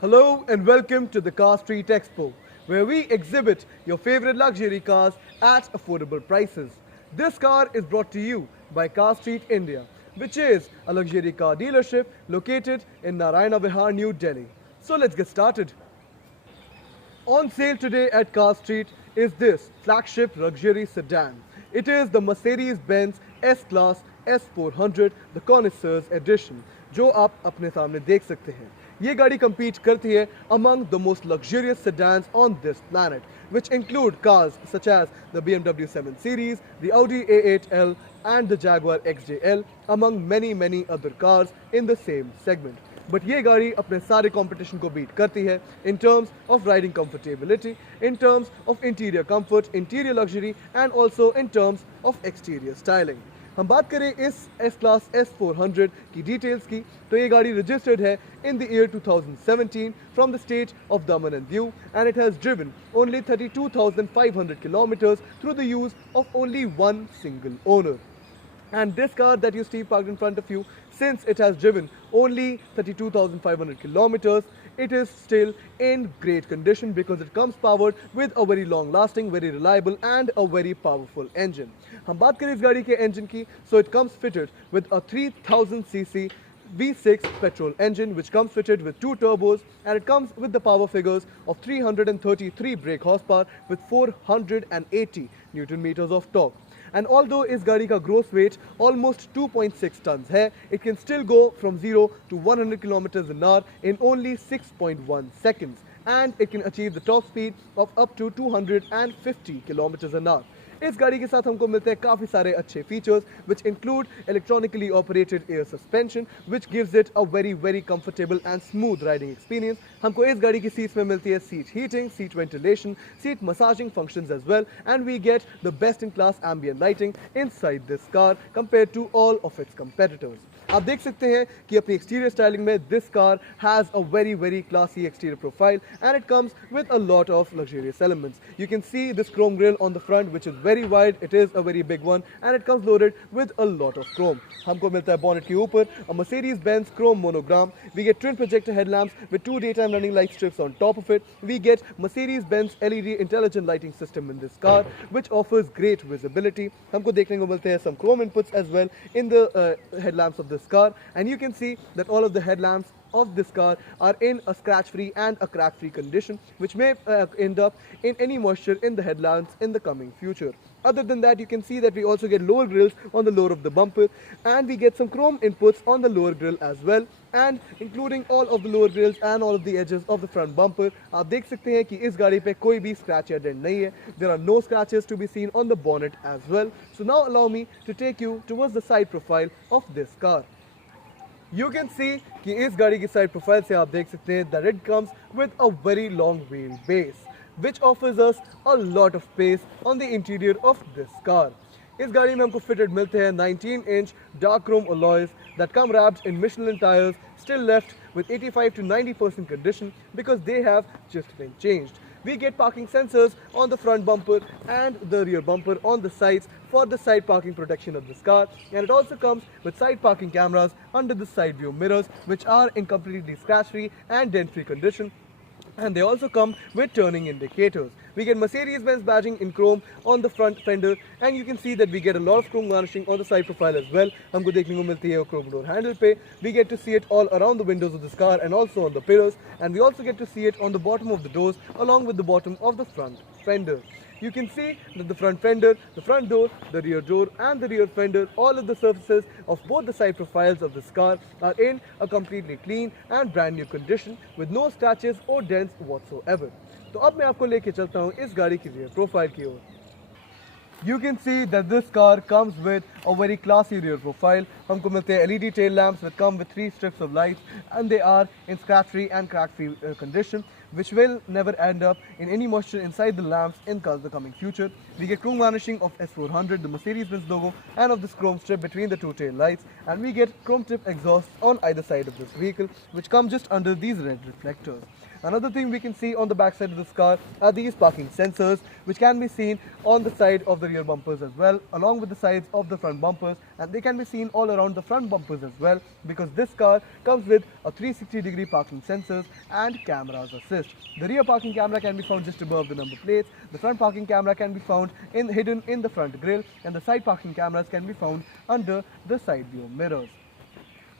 Hello and welcome to the Car Street Expo, where we exhibit your favorite luxury cars at affordable prices. This car is brought to you by Car Street India, which is a luxury car dealership located in Naraina Vihar, New Delhi. So let's get started. On sale today at Car Street is this flagship luxury sedan. It is the Mercedes-Benz S-Class S400 the Connoisseurs Edition, जो आप अपने सामने देख सकते हैं. ये गाड़ी compete करती है among the most luxurious sedans on this planet, which include cars such as the BMW 7 Series, the Audi A8L and the Jaguar XJL, among many other cars in the same segment. But ये गाड़ी अपने सारे competition को beat करती है in terms of riding comfortability, in terms of interior comfort, interior luxury and also in terms of exterior styling. हम बात करें इस S-Class S400 की डिटेल्स की तो ये गाड़ी रजिस्टर्ड है in the year 2017 from the state of Daman and Diu, and it has driven only 32,500 kilometers through the use of only one single owner. And this car that you see parked in front of you, since it has driven only 32,500 kilometers, it is still in great condition because it comes powered with a very long lasting, very reliable and a very powerful engine. हम बात करें इस गाड़ी के engine की, so it comes fitted with a 3000cc V6 petrol engine which comes fitted with two turbos, and it comes with the power figures of 333 brake horsepower with 480 Newton meters of torque. And although इस गाड़ी का gross weight almost 2.6 tons है, it can still go from 0 to 100 kilometers an hour in only 6.1 seconds, and it can achieve the top speed of up to 250 kilometers an hour. इस गाड़ी के साथ हमको मिलते हैं काफ़ी सारे अच्छे features which include electronically operated air suspension which gives it a very comfortable and smooth riding experience. हमको इस गाड़ी की सीट्स में मिलती है seat heating, seat ventilation, seat massaging functions as well, and we get the best in class ambient lighting inside this car compared to all of its competitors. आप देख सकते हैं कि अपनी exterior styling में this car has a very classy exterior profile, and it comes with a lot of luxurious elements. You can see this chrome grille on the front which is very wide, it is a very big one, and it comes loaded with a lot of chrome. हमको मिलता है bonnet के ऊपर a Mercedes-Benz chrome monogram. We get twin projector headlamps with two daytime running light strips on top of it. We get Mercedes-Benz LED intelligent lighting system in this car which offers great visibility. हमको देखने को मिलते हैं some chrome inputs as well in the headlamps of this car, and you can see that all of the headlamps of this car are in a scratch-free and a crack-free condition, which may end up in any moisture in the headlamps in the coming future. Other than that, you can see that we also get lower grills on the lower of the bumper, and we get some chrome inputs on the lower grill as well, and including all of the lower grills and all of the edges of the front bumper. आप देख सकते हैं कि इस गाड़ी पे कोई भी scratch या dent नहीं है. There are no scratches to be seen on the bonnet as well. So now allow me to take you towards the side profile of this car. You can see कि इस गाड़ी की side profile से आप देख सकते हैं that it comes with a very long wheelbase which offers us a lot of space on the interior of this car. इस गाड़ी में हमको fitted मिलते हैं 19-inch dark chrome alloys that come wrapped in Michelin tires, still left with 85 to 90% condition because they have just been changed. We get parking sensors on the front bumper and the rear bumper on the sides for the side parking protection of this car, and it also comes with side parking cameras under the side view mirrors which are in completely scratch-free and dent-free condition, and they also come with turning indicators. We get Mercedes-Benz badging in chrome on the front fender, and you can see that we get a lot of chrome garnishing on the side profile as well. हमको देखने को मिलती है chrome door handle पे. We get to see it all around the windows of this car and also on the pillars, and we also get to see it on the bottom of the doors along with the bottom of the front fender. You can see that the front fender, the front door, the rear door and the rear fender, all of the surfaces of both the side profiles of this car are in a completely clean and brand new condition with no scratches or dents whatsoever. तो अब मैं आपको लेके चलता हूँ इस गाड़ी की rear profile की ओर. You can see that this car comes with a very classy rear profile. हमको मिलते हैं LED tail lamps that come with 3 strips of lights, and they are in scratch-free and crack-free condition, which will never end up in any moisture inside the lamps in the coming future. We get chrome varnishing of S400, the Mercedes-Benz logo, and of this chrome strip between the two tail lights, and we get chrome tip exhausts on either side of this vehicle, which come just under these red reflectors. Another thing we can see on the back side of this car are these parking sensors, which can be seen on the side of the rear bumpers as well, along with the sides of the front bumpers, and they can be seen all around the front bumpers as well, because this car comes with a 360-degree parking sensors and cameras assist. The rear parking camera can be found just above the number plates, the front parking camera can be found hidden in the front grille, and the side parking cameras can be found under the side view mirrors.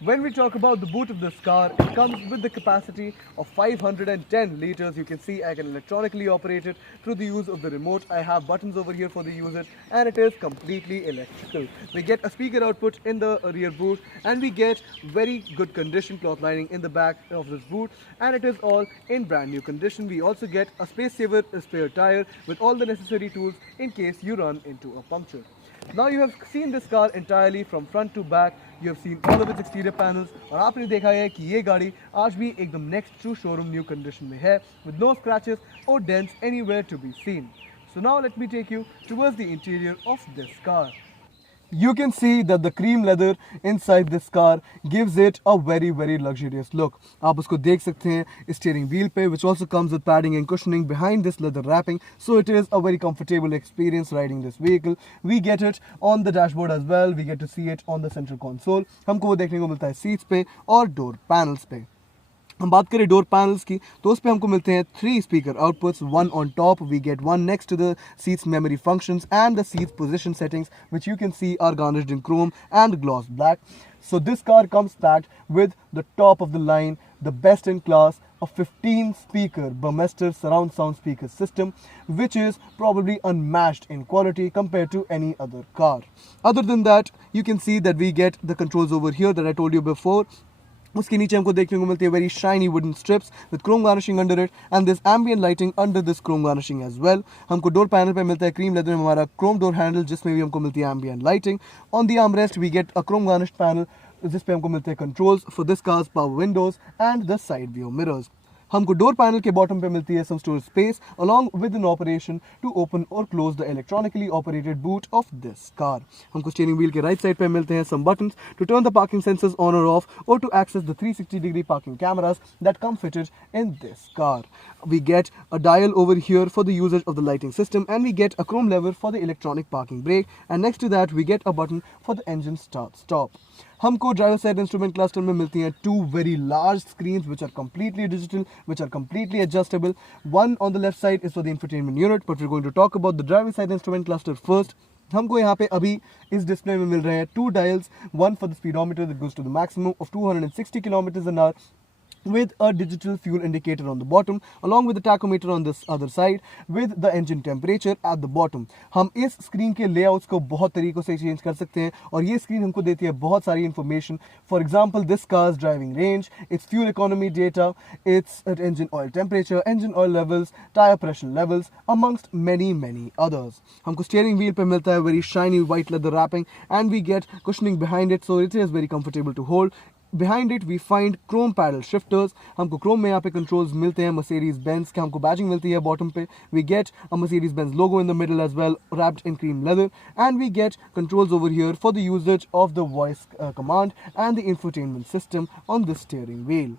When we talk about the boot of this car, it comes with the capacity of 510 liters. You can see I can electronically operate it through the use of the remote. I have buttons over here for the usage, and it is completely electrical. We get a speaker output in the rear boot, and we get very good condition cloth lining in the back of this boot, and it is all in brand new condition. We also get a space saver spare tire with all the necessary tools in case you run into a puncture. Now you have seen this car entirely from front to back. You have seen all of its exterior panels, और आपने देखा है कि ये गाड़ी आज भी एकदम next to showroom new condition में है, with no scratches or dents anywhere to be seen. So now let me take you towards the interior of this car. You can see that the cream leather inside this car gives it a very luxurious look. आप उसको देख सकते हैं steering wheel पे, which also comes with padding and cushioning behind this leather wrapping, so it is a very comfortable experience riding this vehicle. We get it on the dashboard as well. We get to see it on the central console. हमको वो देखने को मिलता है seats पे और door panels पे. हम बात करें डोर पैनल्स की तो उस पे हमको मिलते हैं 3 speaker outputs, one on top, we get one next to the seats memory functions and the seats position settings which you can see are garnished in chrome and gloss black. So this car comes packed with the top of the line, the best in class, a 15 speaker Burmester surround sound speaker system, which is probably unmatched in quality compared to any other car. Other than that, you can see that we get the controls over here that I told you before. उसके नीचे हमको देखने को मिलती है very shiny wooden strips with chrome garnishing under it, and this ambient lighting under this chrome garnishing as well. हमको door panel पे मिलता है क्रीम लेदर में हमारा chrome door handle, जिसमें भी हमको मिलती है ambient lighting. On the armrest we get a chrome garnished panel, जिस पे हमको मिलते हैं controls for this car's power windows and the side view mirrors. हमको डोर पैनल के बॉटम पे मिलती है some storage space along with an operation to open or close the electronically operated boot of this car. हमको steering wheel के right side पे मिलते हैं some buttons to turn the parking sensors on or off or to access the 360-degree parking cameras that come fitted in this car. We get a dial over here for the usage of the lighting system, and we get a chrome lever for the electronic parking brake, and next to that we get a button for the engine start stop. हमको driver side instrument cluster में मिलती हैं 2 very large screens which are completely digital, which are completely adjustable. One on the left side is for the infotainment unit, but we're going to talk about the driver side instrument cluster first. हमको यहाँ पे अभी इस display में मिल रहे हैं 2 dials, one for the speedometer that goes to the maximum of 260 kilometers an hour, with a digital fuel indicator on the bottom, along with the tachometer on this other side, with the engine temperature at the bottom. हम इस screen के layouts को बहुत तरीकों से change कर सकते हैं, और ये स्क्रीन हमको देती है बहुत सारी information. For example this cars driving range, it's fuel economy data, it's engine oil temperature, engine oil levels, tire pressure levels, amongst many others. हमको स्टीयरिंग व्हील पे मिलता है very shiny white leather wrapping, and we get cushioning behind it, so it is very comfortable to hold. Behind it we find chrome paddle shifters. हमको chrome में यहाँ पे controls मिलते हैं mercedes-benz के, हमको badging मिलती है bottom पे. We get a mercedes-benz logo in the middle as well, wrapped in cream leather, and we get controls over here for the usage of the voice command and the infotainment system on the steering wheel.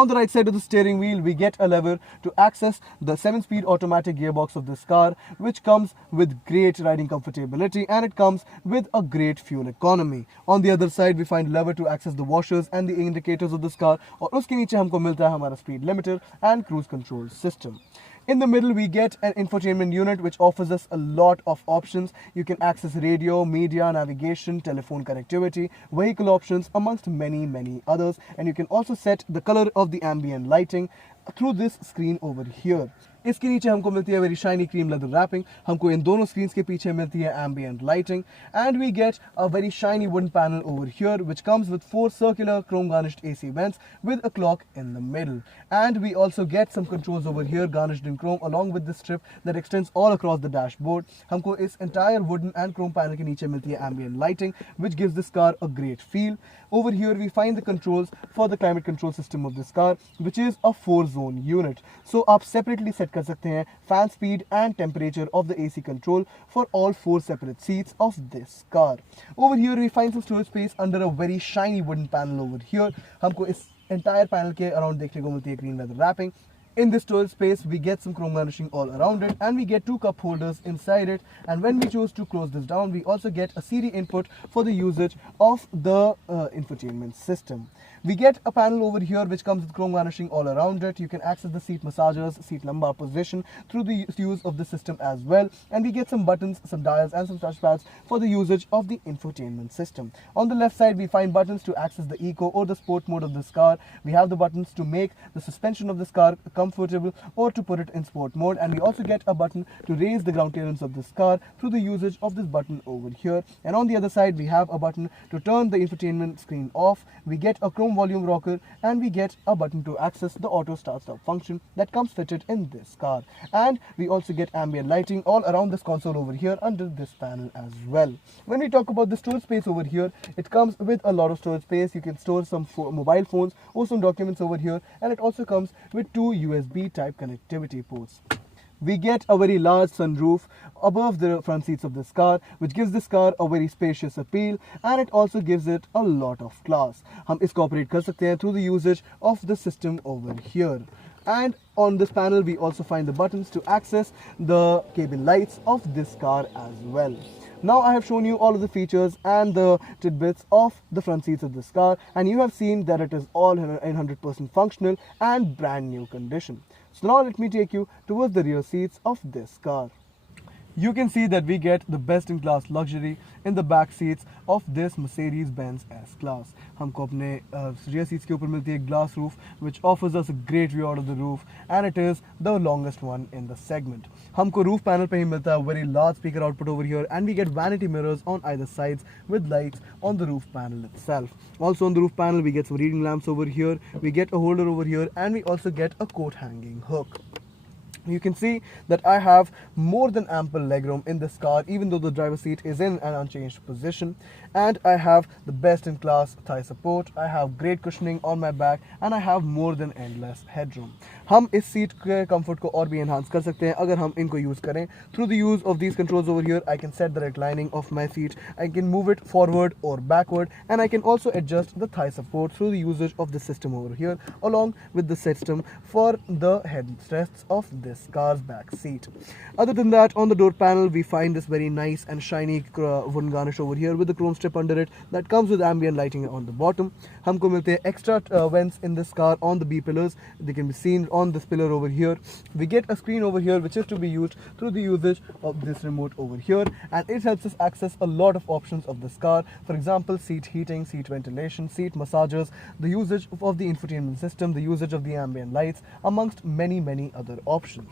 On the right side of the steering wheel, we get a lever to access the 7-speed automatic gearbox of this car, which comes with great riding comfortability, and it comes with a great fuel economy. On the other side, we find lever to access the washers and the indicators of this car, और उसके नीचे हमको मिलता है हमारा speed limiter and cruise control system. In the middle, we get an infotainment unit which offers us a lot of options. You can access radio, media, navigation, telephone connectivity, vehicle options, amongst many others. And you can also set the color of the ambient lighting through this screen over here. इसके नीचे हमको मिलती है very shiny cream leather wrapping. हमको इन दोनों screens के पीछे मिलती है ambient lighting, and we get a very shiny wooden panel over here which comes with 4 circular chrome garnished AC vents with a clock in the middle. And we also get some controls over here garnished in chrome along with this strip that extends all across the dashboard. हमको इस entire wooden and chrome panel के नीचे मिलती है ambient lighting which gives this car a great feel. Over here we find the controls for the climate control system of this car, which is a 4-zone unit. So आप separately set कर सकते हैं fan speed and temperature of the AC control for all 4 separate seats of this car. Over here we find some storage space under a very shiny wooden panel over here. हमको इस entire panel के around देखने को मिलती है green leather wrapping. In this storage space, we get some chrome garnishing all around it, and we get two cup holders inside it. And when we choose to close this down, we also get a CD input for the usage of the infotainment system. We get a panel over here which comes with chrome garnishing all around it. You can access the seat massagers, seat lumbar position through the use of the system as well. And we get some buttons, some dials and some touchpads for the usage of the infotainment system. On the left side, we find buttons to access the eco or the sport mode of this car. We have the buttons to make the suspension of this car comfortable or to put it in sport mode. And we also get a button to raise the ground clearance of this car through the usage of this button over here. And on the other side, we have a button to turn the infotainment screen off. We get a chrome volume rocker, and we get a button to access the auto start stop function that comes fitted in this car. And we also get ambient lighting all around this console over here under this panel as well. When we talk about the storage space over here, it comes with a lot of storage space. You can store some mobile phones or some documents over here, and it also comes with two USB type connectivity ports. We get a very large sunroof above the front seats of this car, which gives this car a very spacious appeal, and it also gives it a lot of class. हम इसको operate कर सकते हैं through the usage of the system over here. And on this panel, we also find the buttons to access the cabin lights of this car as well. Now I have shown you all of the features and the tidbits of the front seats of this car, and you have seen that it is all in 100% functional and brand new condition. So now let me take you towards the rear seats of this car. You can see that we get the best-in-class luxury in the back seats of this Mercedes-Benz S-Class. हमको अपने rear seats के ऊपर मिलती है glass roof, which offers us a great view out of the roof, and it is the longest one in the segment. हमको roof panel पे ही मिलता है very large speaker output over here, and we get vanity mirrors on either sides with lights on the roof panel itself. Also on the roof panel, we get some reading lamps over here, we get a holder over here, and we also get a coat hanging hook. You can see that I have more than ample legroom in this car, even though the driver's seat is in an unchanged position. And I have the best in class thigh support, I have great cushioning on my back, and I have more than endless headroom. हम इस seat के comfort को और भी enhance कर सकते हैं अगर हम इनको use करें. Through the use of these controls over here, I can set the reclining of my seat, I can move it forward or backward, and I can also adjust the thigh support through the usage of the system over here, along with the system for the headrests of this car's back seat. Other than that, on the door panel, we find this very nice and shiny wooden garnish over here with the chrome strip under it that comes with ambient lighting on the bottom. हमको मिलते हैं extra vents in this car on the B pillars. They can be seen on this pillar over here. We get a screen over here which is to be used through the usage of this remote over here, and it helps us access a lot of options of this car. For example, seat heating, seat ventilation, seat massagers, the usage of the infotainment system, the usage of the ambient lights, amongst many other options.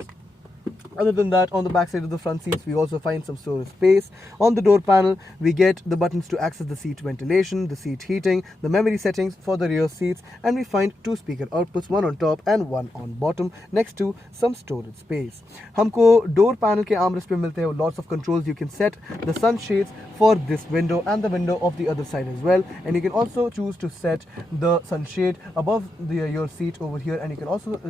Other than that, on the back side of the front seats, we also find some storage space. On the door panel, we get the buttons to access the seat ventilation, the seat heating, the memory settings for the rear seats, and we find two speaker outputs, one on top and one on bottom, next to some storage space. हमको door panel के armrest पे मिलते हैं lots of controls. You can set the sunshades for this window and the window of the other side as well, and you can also choose to set the sunshade above your seat over here, and you can also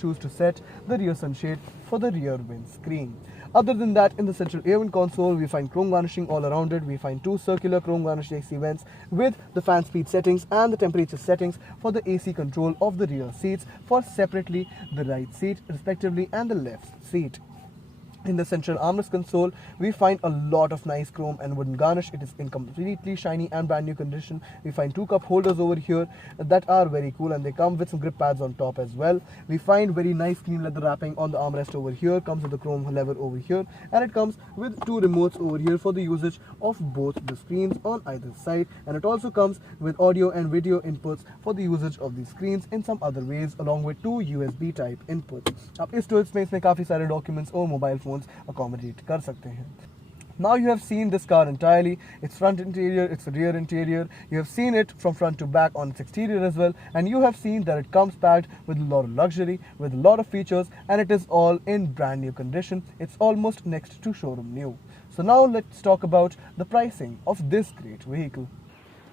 choose to set the rear sunshade for the rear windscreen. Other than that, in the central air vent console, we find chrome garnishing all around it. We find two circular chrome garnished AC vents with the fan speed settings and the temperature settings for the AC control of the rear seats for separately the right seat respectively and the left seat. In the central armrest console, we find a lot of nice chrome and wooden garnish. It is in completely shiny and brand new condition. We find two cup holders over here that are very cool, and they come with some grip pads on top as well. We find very nice clean leather wrapping on the armrest over here, comes with the chrome lever over here, and it comes with two remotes over here for the usage of both the screens on either side, and it also comes with audio and video inputs for the usage of these screens in some other ways, along with two USB type inputs. अब इस storage space में काफी सारे documents और mobile phones accommodate कर सकते हैं. Now you have seen this car entirely, its front interior, its rear interior. You have seen it from front to back on its exterior as well, and you have seen that it comes packed with a lot of luxury, with a lot of features, and it is all in brand new condition. It's almost next to showroom new. So now let's talk about the pricing of this great vehicle.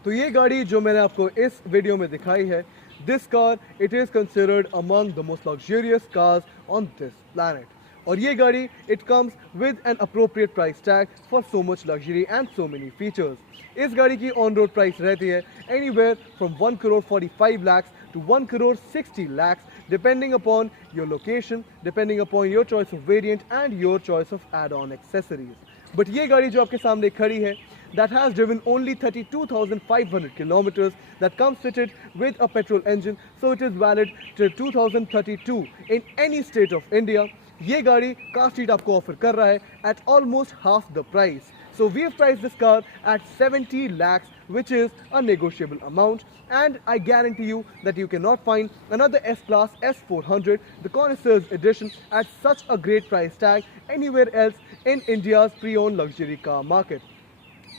तो ये गाड़ी जो मैंने आपको इस video में दिखाई है, this car, it is considered among the most luxurious cars on this planet. और ये गाड़ी, it comes with an appropriate price tag for so much luxury and so many features. इस गाड़ी की ऑन रोड प्राइस रहती है anywhere from 1 crore 45 lakhs to 1 crore 60 lakhs depending upon your location, depending upon your choice of variant and your choice of add-on accessories. But ये गाड़ी जो आपके सामने खड़ी है, that has driven only 32,500 kilometers, that comes fitted with a petrol engine, so it is valid till 2032 in any state of India. ये गाड़ी car street आपको ऑफर कर रहा है at almost half the price. So we have priced this car at 70 lakhs, which is a negotiable amount, and I guarantee you that you cannot find another S-Class S400, the Connoisseurs edition, at such a great price tag anywhere else in India's pre-owned luxury car market.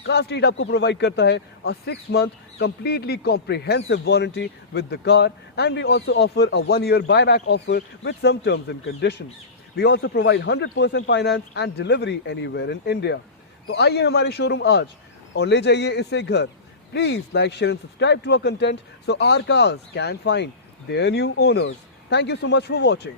Car Street आपको provide करता है a 6-month completely comprehensive warranty with the car, and we also offer a 1-year buyback offer with some terms and conditions. We also provide 100% finance and delivery anywhere in India. तो आइए हमारे showroom आज और ले जाइए इसे घर. Please like, share and subscribe to our content so our cars can find their new owners. Thank you so much for watching.